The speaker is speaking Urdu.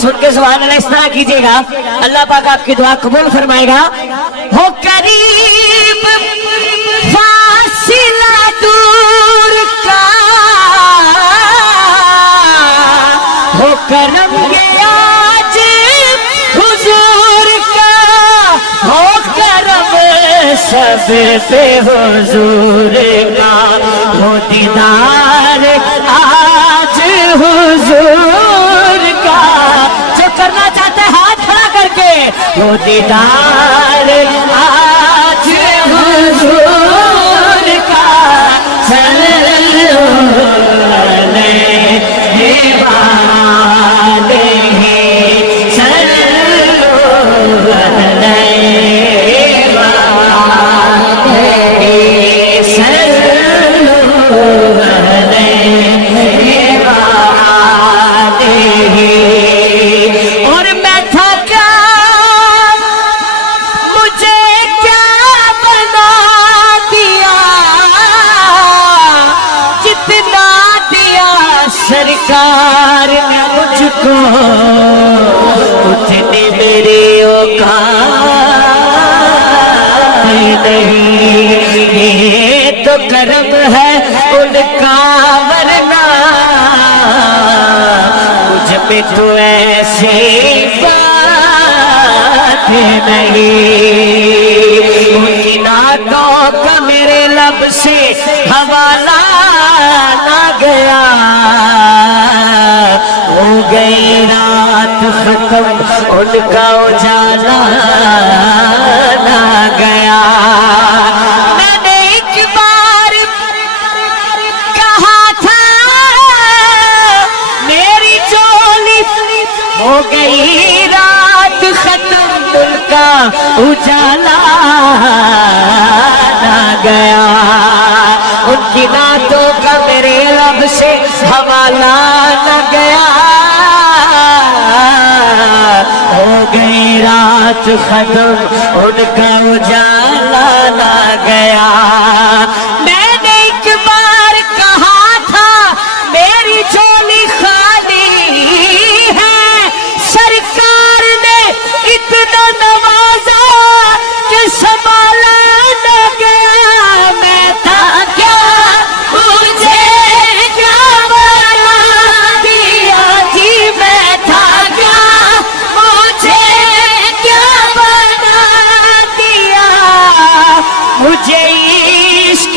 سن کے سبحان اللہ اس طرح کیجئے گا، اللہ پاک آپ کی دعا قبول فرمائے گا۔ ہو قریب فاصلہ دور کا، ہو کرم یہ آج حضور کا، ہو کرم سب پہ حضور کا، ہو دیدار آج حضور کا، جو کرنا چاہتے ہیں ہاتھ کھڑا کر کے، وہ دیدار آج حضور کا، صلو علیہ وآلہ، صلو علیہ وآلہ، صلو علیہ وآلہ۔ اور میں تھا کیا، مجھے کیا بنا دیا، جتنا دیا سرکار نے مجھ کو، اتنی میری اوقات نہیں، یہ تو کرم ہے ان کا، ورنہ مجھ پہ تو ایسی بات نہیں، ان کی نعتوں کا میرے لب سے حوالہ نہ گیا، ہو گئی رات ختم ان کا اجالا نہ گیا۔ میں نے ایک بار کہا تھا میری جولی، ہو گئی رات ختم ان کا اجالا نہ گیا، ان کی نعتوں کا میرے لب سے حوالہ نہ گیا، ہو گئی رات ختم ان کا اجالا نہ گیا۔ میں نے ایک بار کہا تھا میری جولی خالی ہے، سرکار نے اتنا نوازا کہ سنبھالا نہ گیا۔ میں تھا کیا، مجھے کیا بنا دیا جی، میں تھا کیا، مجھے کیا بنا دیا، مجھے عشق